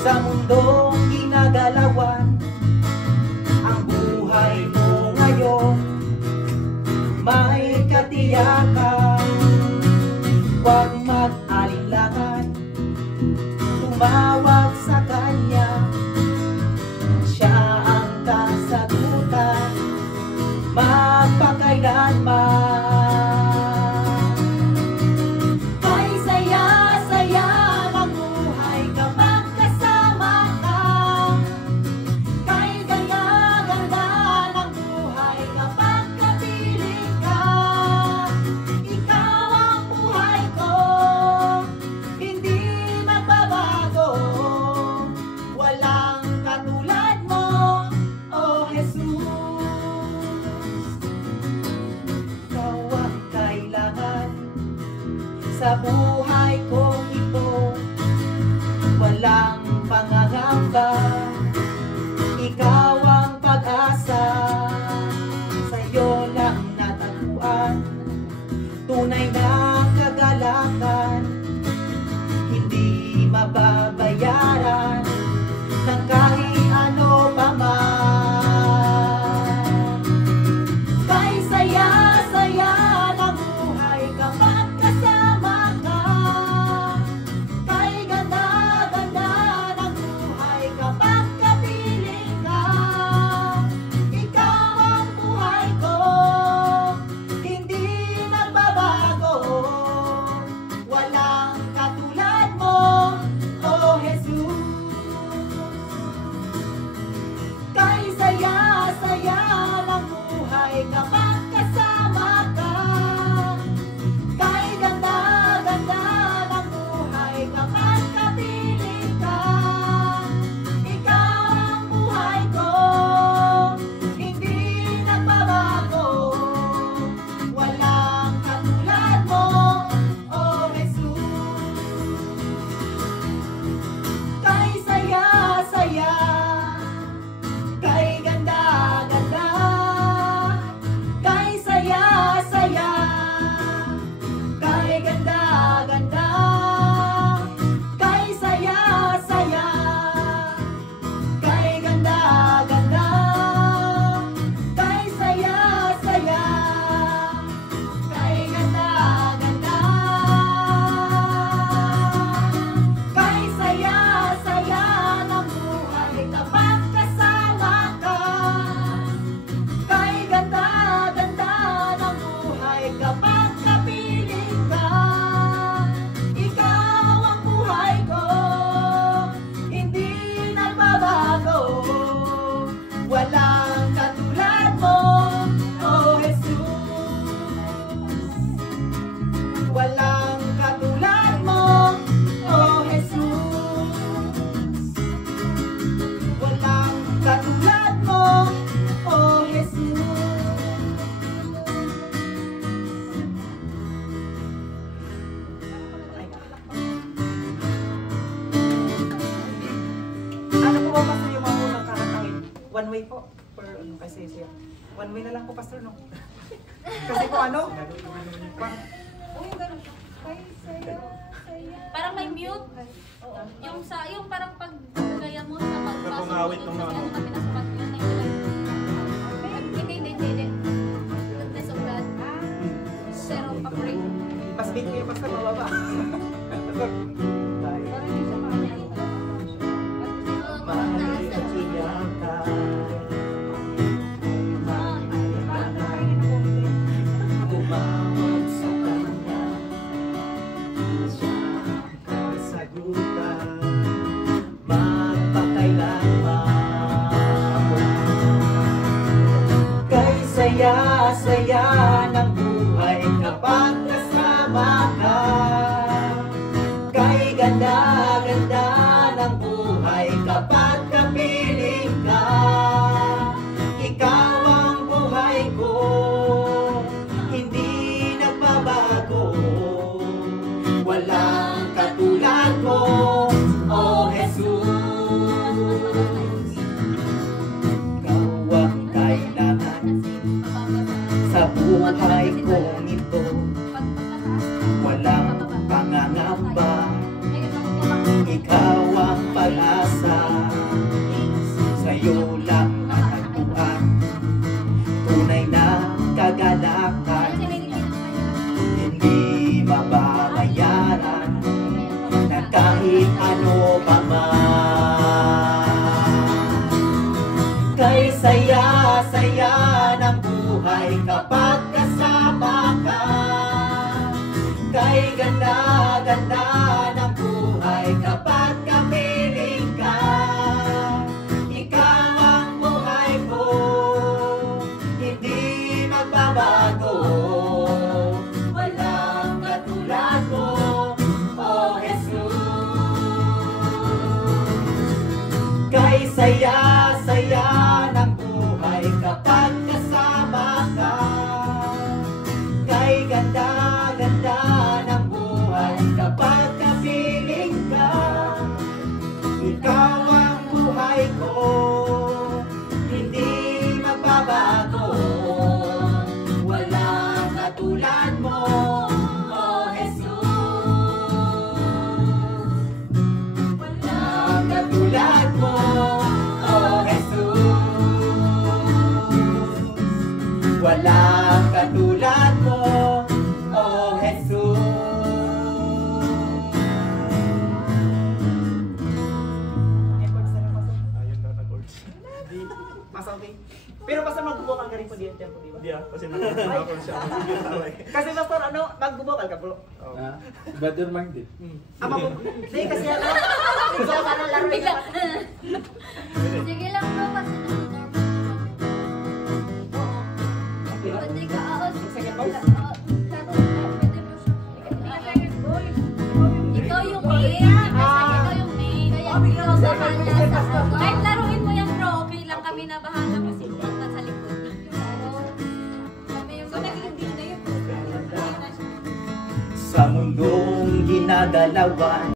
Sa mundong ginagalawan ang buhay mo ngayon, may katiyakan. Huwag mag-alinlangan, tumawag sa Kanya. Siya ang kasagutan magpakailanman. Sa buhay kong ito, walang pangangamba. Ikaw ang pag-asa, sa'yo lang natagpuan tunay na kagalakan. Hindi mababayaran ng kahit ano pa man. Kay saya-saya ng buhay kapag kapag kasama ka, kay ganda-ganda ng buhay kapag kapiling ka. Ikaw ang buhay ko, hindi nagbabago, walang katulad mo, oh Jesus. Kay saya-saya, kay ganda-ganda, saya-saya, kay ganda-ganda, kay saya-saya, kay ganda-ganda, kay saya-saya, kay ganda-ganda, kay saya-saya ng buhay kapag kasama ka, kay ganda-ganda kapag kapiling ka. Ikaw ang buhay ko, hindi nagbabago, walang katulad mo, oh Jesus. Walang katulad mo, oh Jesus. Walang katulad mo, oh Jesus. One way po, for ano kasi siya. One way na lang po, Pastor, no? Kasi po ano? Parang may mute. Yung parang pag gaya mo sa pagpasok. Pagpangawit ng mga. Hindi. Goodness of God. Pero pa-pray. Mas big kayo, Pastor, mababa. Saya-saya ng buhay kapag kasama ka, kay ganda-ganda ng buhay kapag kapiling ka. Ikaw ang buhay ko, hindi nagbabago, walang katulad mo, oh Jesus. Sa buhay kong ito, walang pangangamba. ikaw ang pag-asa. Sa'yo lang natagpuan tunay na kagalakan. Hindi mababayaran na kahit ano pa man. Kay saya-saya ng buhay kapag kasama ka. Kay ganda-ganda ng buhay kapag kapiling ka. Ikaw ang buhay ko, hindi magbabago. Walang katulad mo, oh Jesus. Kay saya-saya ng buhay kapag kasama ka. Kay ganda-ganda ng buhay kapag kapiling ka. Ikaw ang buhay ko, hindi magbabago. Walang katulad mo, oh Jesus. Walang katulad mo, oh Jesus. Walang katulad mo, oh Jesus. Efforts na lang, Pastor. Ayun na nag-ords. Mas okay. Pero basta magbubukal ka rin po diyan tempo, di ba? Hindi kasi nag-ords siya. Kasi Pastor, ano, magbubukal ka bro. Oh. Better mind it. Ama po. Hindi kasi ano, ikaw ka na laro Bigla. ka. Sige lang bro, kasi normal. Oo. Pwede ka, Second box? Laro na, pwede mo siya. Ikaw yung main. Ikaw yung main. Kaya ikaw bahala sa ako. Kahit laruin mo yan bro, okay lang kami na bahala kasi ikaw na sa likod. Kami yung nagiging na yun. Sa mundong ginagalawan